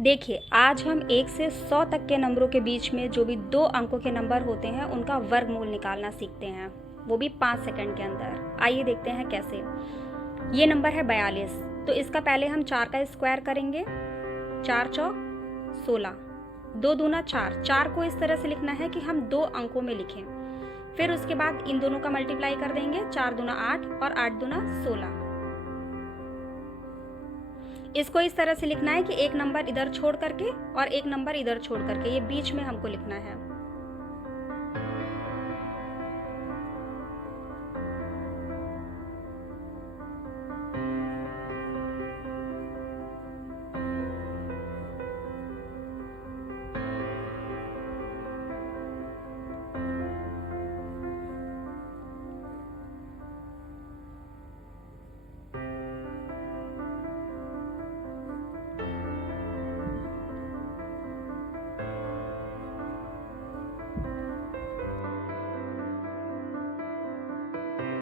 देखिए, आज हम 1 से 100 तक के नंबरों के बीच में जो भी 2 अंकों के नंबर होते हैं, उनका वर्गमूल निकालना सीखते हैं, वो भी 5 सेकंड के अंदर। आइए देखते हैं कैसे। ये नंबर है 42, तो इसका पहले हम 4 का स्क्वायर करेंगे। 4 चौक 16, 2 दूना 4। 4 को इस तरह से लिखना है कि हम 2 अंकों में लिखें। फिर उसके बाद इन दोनों का मल्टीप्लाई कर देंगे। 4 दूना 8 और 8 दूना 16। इसको इस तरह से लिखना है कि एक नंबर इधर छोड़ करके और एक नंबर इधर छोड़ करके, ये बीच में हमको लिखना है।